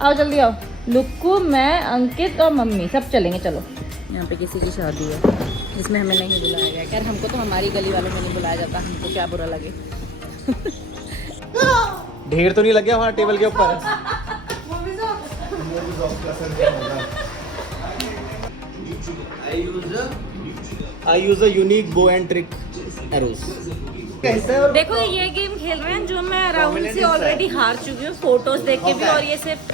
आओ जल्दी आओ। लुक्कू, मैं, अंकित और मम्मी सब चलेंगे। चलो। यहाँ पे किसी की शादी है जिसमें हमें नहीं बुलाया गया। खैर हमको तो हमारी गली वालों में नहीं बुलाया जाता, हमको क्या बुरा लगे। ढेर तो नहीं लग गया वहाँ टेबल के ऊपर? I use a unique bow and trick arrows. देखो ये गेम खेल रहे हैं जो मैं राउंड से ऑलरेडी हार चुकी हूँ, फोटोज देख के भी, और ये सिर्फ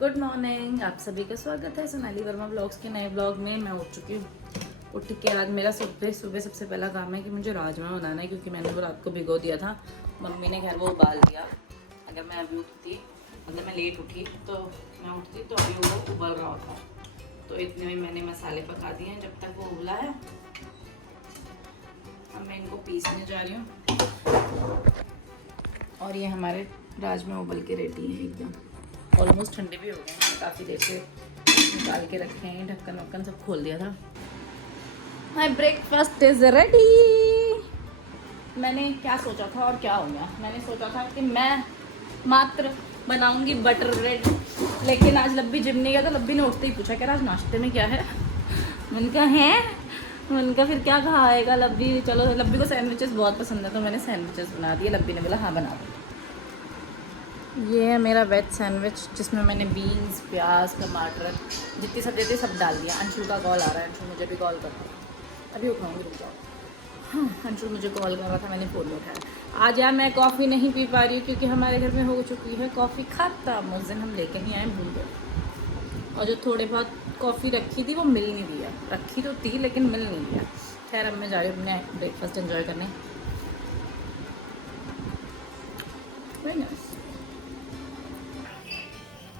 गुड मॉर्निंग। आप सभी का स्वागत है सोनाली वर्मा ब्लॉग्स के नए ब्लॉग में। मैं उठ चुकी हूँ। उठ के आज मेरा सुबह सबसे पहला काम है कि मुझे राजमा बनाना है, क्योंकि मैंने वो रात को भिगो दिया था। मम्मी ने खैर वो उबाल दिया। अगर मैं अभी उठती, मतलब मैं लेट उठी तो मैं उठती तो अभी वो उबल रहा होता। तो इतने में मैंने मसाले पका दिए हैं। जब तक वो उबला है अब मैं इनको पीसने जा रही हूँ। और ये हमारे राजमा उबल के रेडी हैं, एकदम ऑलमोस्ट ठंडे भी हो गए हैं। काफ़ी देर से निकाल के रखे हैं, ढक्कन वक्कन सब खोल दिया था। My breakfast is ready. मैंने क्या सोचा था और क्या हो गया। मैंने सोचा था कि मैं मात्र बनाऊंगी बटर ब्रेड, लेकिन आज लब्बी जिम नहीं गया तो लब्बी ने उठते ही पूछा कि आज नाश्ते में क्या है। उनका है, उनका फिर क्या कहा आएगा लब्बी। चलो, लब्बी को सैंडविचेस बहुत पसंद है तो मैंने सैंडविचेस बना दिए। लब्बी ने बोला हाँ बना दो। ये है मेरा वेज सैंडविच, जिसमें मैंने बीन्स, प्याज, टमाटर, जितनी सब्जी थी सब डाल दिया। अंशु का कॉल आ रहा है, अंशु मुझे भी कॉल कर रहा है। अभी उठाऊंगी, रुक जाओ। हाँ, अंशु मुझे कॉल कर रहा था, मैंने फ़ोन नहीं उठाया। आज यार मैं कॉफ़ी नहीं पी पा रही हूँ क्योंकि हमारे घर में हो चुकी है कॉफ़ी खत्म। उस दिन हम लेके नहीं आए, भूल गए। और जो थोड़े बहुत कॉफ़ी रखी थी वो मिल नहीं दिया। रखी तो थी लेकिन मिल नहीं दिया। खैर अब मैं जा रही हूँ अपने ब्रेकफास्ट एंजॉय करने।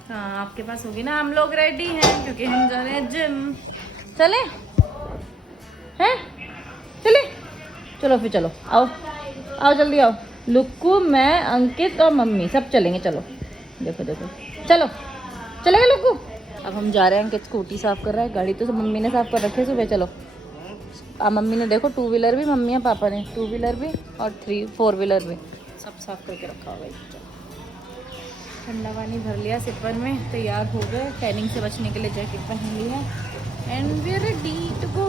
हाँ, आपके पास होगी ना। हम लोग रेडी हैं क्योंकि हम जा रहे हैं जिम। चले हैं? चले, चलो फिर चलो। आओ आओ जल्दी आओ। लुक्कू, मैं, अंकित और मम्मी सब चलेंगे। चलो देखो देखो, चलो चलेंगे लुक्कू। अब हम जा रहे हैं। अंकित स्कूटी साफ कर रहा है, गाड़ी तो सब मम्मी ने साफ कर रखी है सुबह। चलो। अब मम्मी ने देखो 2 व्हीलर भी, मम्मी और पापा ने 2 व्हीलर भी और 4 व्हीलर भी सब साफ करके रखा होगा। ठंडा पानी भर लिया सिपर में, तैयार हो गए। टैनिंग से बचने के लिए जैकेट पहन ली है and we are ready to go.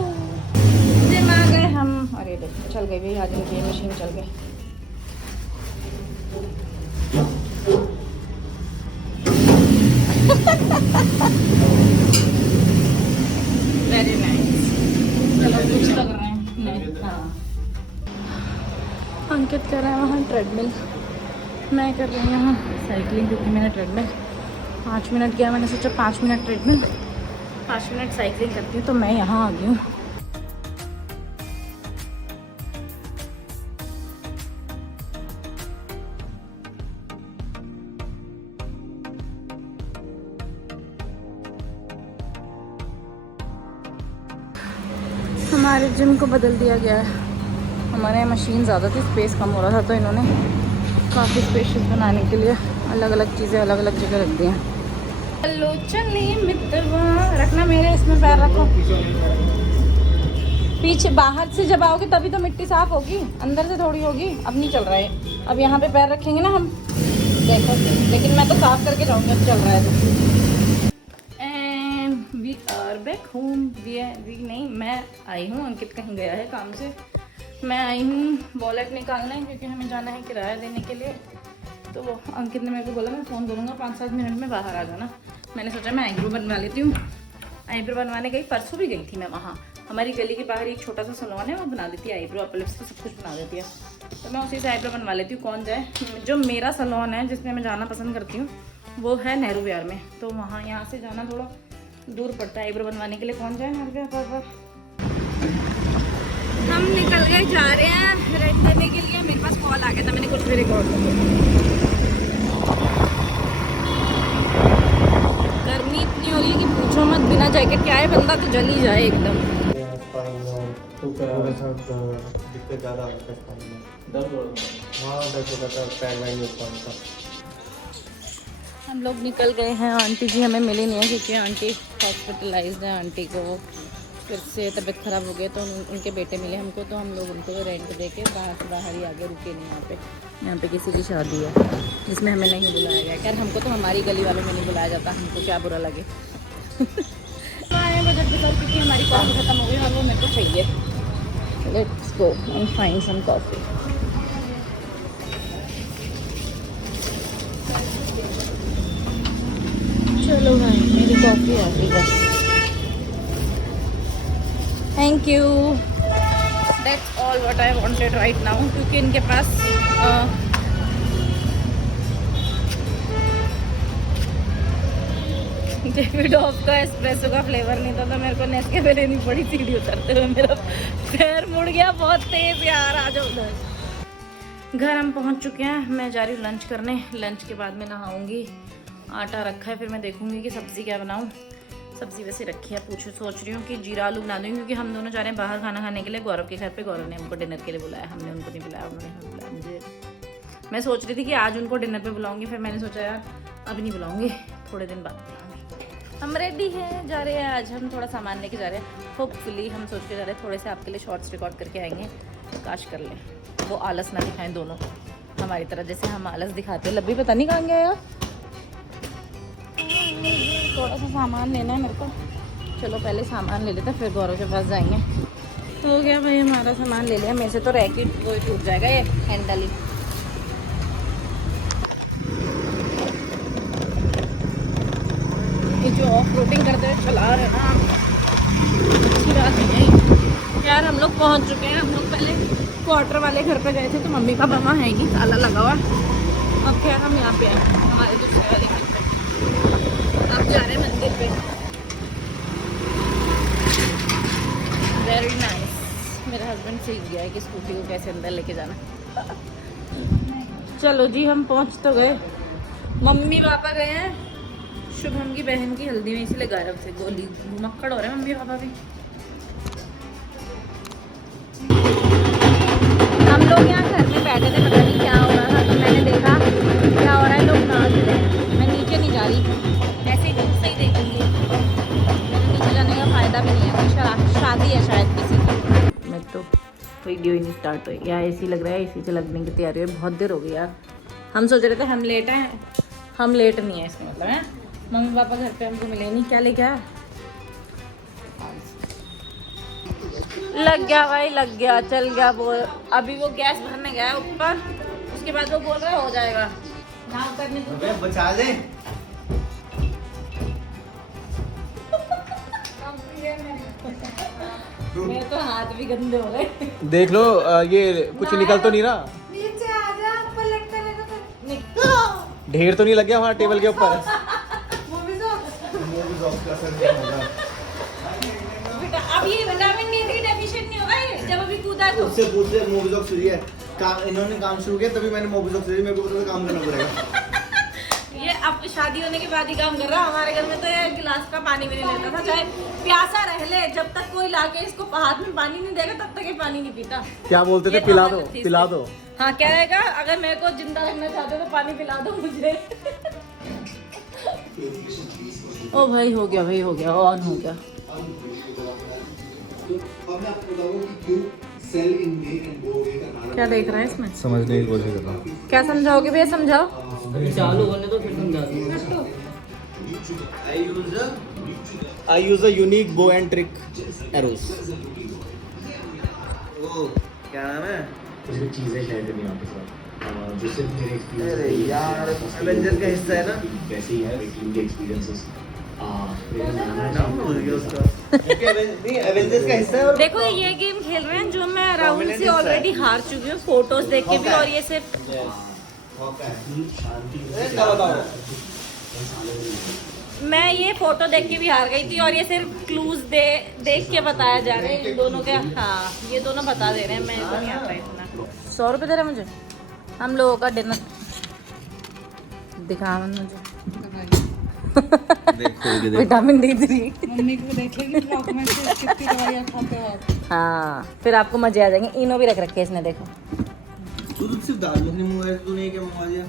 Gym आ गए हम। अरे देखो चल गई भाई, आज ये मशीन चल गई। Very nice. चलो कुछ लग रहे हैं नहीं। हाँ, अंकित कर रहे हैं वहाँ ट्रेडमिल, मैं कर रही हूँ यहाँ साइकिलिंग, क्योंकि मैंने ट्रेडमिल 5 मिनट किया। मैंने सोचा 5 मिनट ट्रेडमिल 5 मिनट साइकिलिंग करती हूँ। तो मैं यहाँ आ गई हूँ। हमारे जिम को बदल दिया गया है। हमारे यहाँ मशीन ज़्यादा थी, स्पेस कम हो रहा था, तो इन्होंने काफ़ी स्पेशियस बनाने के लिए अलग अलग चीज़ें अलग अलग जगह रख दी हैं। चलो चलिए मित्रवा, रखना मेरे इसमें पैर रखो। पीछे बाहर से जब आओगे तभी तो मिट्टी साफ होगी, अंदर से थोड़ी होगी। अब नहीं चल रहा है। अब यहाँ पे पैर रखेंगे ना हम, देखो। लेकिन मैं तो साफ करके जाऊँगी, अब चल रहा है तो। We are back home. We नहीं, मैं आई हूँ। अंकित कहीं गया है काम से। मैं आई हूँ वॉलेट निकालना है, क्योंकि हमें जाना है किराया देने के लिए। तो अंकित ने मेरे को बोला मैं फ़ोन करूँगा 5-7 मिनट में, बाहर आ जाना। मैंने सोचा मैं आईब्रो बनवा लेती हूँ। आईब्रो बनवाने गई, परसों भी गई थी मैं वहाँ। हमारी गली के बाहर एक छोटा सा सैलून है, वो बना देती है आईब्रो, अपलिप्स सब कुछ बना देती है। तो मैं उसी से आईब्रो बनवा लेती हूँ। कौन जाए। जो मेरा सैलून है जिसमें मैं जाना पसंद करती हूँ वो है नेहरू विहार में। तो वहाँ यहाँ से जाना थोड़ा दूर पड़ता है आईब्रो बनवाने के लिए। कौन जाए नेहरू विहार पर। हम निकल गए, जा रहे हैं रेड करने के लिए। मेरे पास कॉल आ गया था, मैंने कुछ भी रिकॉर्ड कर दिया। गर्मी इतनी हो रही है कि पूछो मत। बिना जैकेट के आए बंदा तो जल ही जाए एकदम। दिक्कत ज़्यादा हम लोग निकल गए हैं। आंटी जी हमें मिली नहीं है क्योंकि आंटी हॉस्पिटलाइज्ड है। आंटी को फिर से तबीयत ख़राब हो गई तो उनके बेटे मिले हमको, तो हम लोग उनको रेंट दे के बाहर से बाहर ही आगे रुके नहीं। यहाँ पे किसी की शादी है जिसमें हमें नहीं बुलाया गया। खैर हमको तो हमारी गली वालों में नहीं बुलाया जाता, हमको क्या बुरा लगे। आए बजट के साथ क्योंकि हमारी कॉफ़ी ख़त्म हो गई और वो मेरे को चाहिए। Let's go and find some coffee. चलो भाई मेरी कॉफ़ी आ गई बस। Thank you, that's all what I wanted right now. क्योंकि इनके पास डेविडोफ का एस्प्रेसो का फ्लेवर नहीं था, तो मेरे को नेस्कैफे लेनी पड़ी। सीढ़ी उतरते हुए मेरा पैर मुड़ गया बहुत तेज़ यार। आ जाओ उधर। घर हम पहुंच चुके हैं, मैं जा रही हूँ लंच करने। लंच के बाद मैं नहाऊंगी। आटा रखा है, फिर मैं देखूंगी कि सब्ज़ी क्या बनाऊँ। सब्ज़ी वैसे रखी है, सोच रही हूँ कि जीरा आलू बना दूँगी, क्योंकि हम दोनों जा रहे हैं बाहर खाना खाने के लिए गौरव के घर पे। गौरव ने हमको डिनर के लिए बुलाया, हमने उनको नहीं बुलाया, उन्होंने हमें बुलाया। मुझे मैं सोच रही थी कि आज उनको डिनर पे बुलाऊंगी, फिर मैंने सोचा यार अभी नहीं बुलाऊंगी, थोड़े दिन बाद बुलाऊंगी। हम रेडी हैं, जा रहे हैं। आज हम थोड़ा सामान लेके जा रहे हैं। होपफुली हम सोच के जा रहे हैं थोड़े से आपके लिए शॉर्ट्स रिकॉर्ड करके आएंगे। काश कर लें, वो आलस ना दिखाएं दोनों हमारी तरह, जैसे हम आलस दिखाते हैं। लब्बी पता नहीं कहाँ गया यार। थोड़ा सा सामान लेना है मेरे को। चलो पहले सामान ले लेते हैं, फिर गौरव के पास जाएंगे। हो गया भाई हमारा सामान ले लिया। मेरे से तो रैकेट वो टूट जाएगा, ये हैंडल ही। ये जो ऑफ रोडिंग करते हुए चला रहे हैं ना, अच्छी बात नहीं है यार। हम लोग पहुंच चुके हैं। हम लोग पहले क्वार्टर वाले घर पे गए थे, तो मम्मी पापा वहाँ है कि ताला लगा हुआ। अब खैर हम यहाँ पे हैं हमारे दूसरे वाले घर पे। अब जा रहे हैं मंदिर पे। Very nice. मेरा हस्बैंड सीख गया है कि स्कूटी को कैसे अंदर लेके जाना। चलो जी हम पहुंच तो गए। मम्मी पापा गए हैं शुभम की बहन की हल्दी में, इसलिए गायब थे। गोली मक्कड़ हो रहे हैं मम्मी पापा भी। हम लोग यहाँ घर में बैठे थे, पता नहीं क्या हो रहा था, तो मैंने देखा क्या हो रहा है, लोग नाच रहे हैं। मैं नीचे नहीं जा रही, ऐसे ही दूर से ही देखूंगी। मेरे नीचे जाने का फ़ायदा भी नहीं है, कोई शादी है शायद किसी की। मैं तो वीडियो ही नहीं स्टार्ट हुई। यहाँ एसी लग रहा है, एसी से लगने की तैयारी है। बहुत देर हो गई यार। हम सोच रहे थे हम लेट हैं, हम लेट नहीं है इसका मतलब है। मम्मी पापा घर पे हमको मिले नहीं। क्या ले गया? लग गया भाई, लग गया, चल गया। बोल अभी वो गैस भरने गया है ऊपर, उसके बाद वो बोल रहा है हो जाएगा। ना करने तो बचा दे। मेरे तो हाथ भी गंदे हो गए। देख लो ये कुछ निकल तो नहीं रहा। नीचे आ जा, पलट कर। ढेर तो नहीं लग गया वहाँ टेबल के ऊपर? अब ये विटामिन डी की डेफिशिएंट नहीं होगा ये, जब अभी कूदा तो। उससे पूछ ले, मोबिजॉक फ्री है। इन्होंने काम शुरू किया तभी मैंने मोबिजॉक फ्री, मेरे को तो काम करना पड़ेगा। ये अब शादी होने के बाद ही काम कर रहा है। हमारे घर में तो ये गिलास का पानी भी नहीं लेता था, चाहे प्यासा रह ले, जब तक कोई लाके इसको हाथ में पानी नहीं देगा तब तक ये पानी नहीं पीता। क्या बोलते थे? पिला दो, पिला दो। हाँ क्या रहेगा, अगर मेरे को जिंदा रखना चाहते हो तो पानी पिला दो मुझे। ओ भाई हो गया, भाई हो गया, ऑन हो गया। क्या देख रहा है इसमें? समझने की कोशिश कर रहा हूँ। क्या समझाओगे भैया? समझाओ। चालू होने तो फिर समझा दूंगा। I use a unique bow and trick arrows. ओ क्या नाम है? कुछ चीजें शेयर करनी है आपके साथ जो सिर्फ मेरे एक्सपीरियंस। अरे यार एवेंजर का हिस्सा है ना? वैसे ही है टीम के एक्सपीरियंसेस। नाम भूल गया उसका। नहीं एवेंजर्स का हिस्सा है। और देखो ये गेम खेल रहे हैं जो मैं राहुल से ऑलरेडी हार चुकी हूँ फोटोज देख के भी, और ये सिर्फ क्या बताओ? मैं ये फोटो देख के भी हार गई थी, और ये सिर्फ क्लूज देख के बताया जा रहा है इन दोनों के। हाँ ये दोनों बता दे रहे हैं, मैं को नहीं आता इतना। 100 रुपये दे रहे मुझे। हम लोगों का डिनर दिखा मुझे। विटामिन डी 3 मम्मी को देखेगी ब्लॉग में से कितनी दवाइयाँ खाते हो आप। हाँ फिर आपको मजे आ जाएंगे। इनो भी रख रखे है इसने, देखो। तू तो सिर्फ दाल मखनी मंगवाई, तू नहीं क्या मंगवा दिया?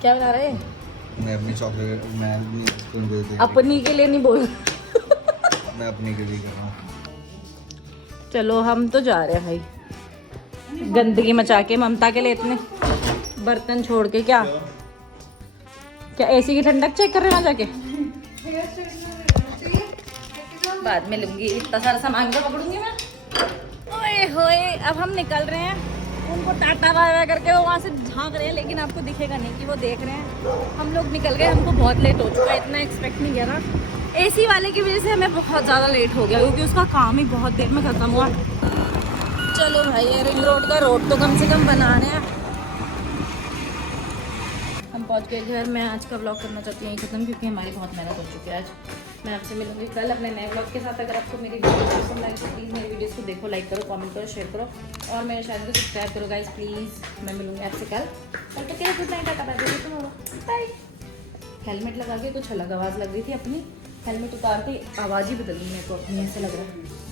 क्या बता रहे? मैं अपनी चॉकलेट मैं अपनी अपनी के लिए नहीं बोल मैं अपने के लिए कर रहा हूँ। चलो हम तो जा रहे हैं भाई, गंदगी मचा के ममता के लिए इतने बर्तन छोड़ के। क्या क्या एसी की ठंडक चेक कर रहे हैं वहाँ जाके? बाद में लूंगी, इतना सारा सामान तो पकड़ूंगी मैं। ओए होए, अब हम निकल रहे हैं। उनको टाटा बाय बाय करके वो वहाँ से झांक रहे हैं, लेकिन आपको दिखेगा नहीं कि वो देख रहे हैं। हम लोग निकल गए, हमको बहुत लेट हो चुका है, इतना एक्सपेक्ट नहीं किया ना। एसी वाले की वजह से हमें बहुत ज़्यादा लेट हो गया, क्योंकि उसका काम ही बहुत देर में खत्म हुआ। चलो भाई, ये रिंग रोड का रोड तो कम से कम बना रहे हैं। हम पहुंच गए घर। मैं आज का व्लॉग करना चाहती हूँ खत्म, क्योंकि हमारी बहुत मेहनत हो चुकी है आज। मैं आपसे मिलूंगी कल अपने नए व्लॉग के साथ। अगर आपको मेरी वीडियो पसंद आई तो प्लीज़ मेरी वीडियोस को देखो, लाइक करो, कमेंट करो, शेयर करो और मेरे चैनल को सब्सक्राइब करो गाइस प्लीज़। मैं मिलूंगी आपसे कल। तब तक के लिए good night, tata bye bye. Helmet लगा के कुछ अलग आवाज़ लग रही थी अपनी, हेलमेट उतार के आवाज़ ही बदल गई मेरे को अपनी, ऐसा लग रहा है।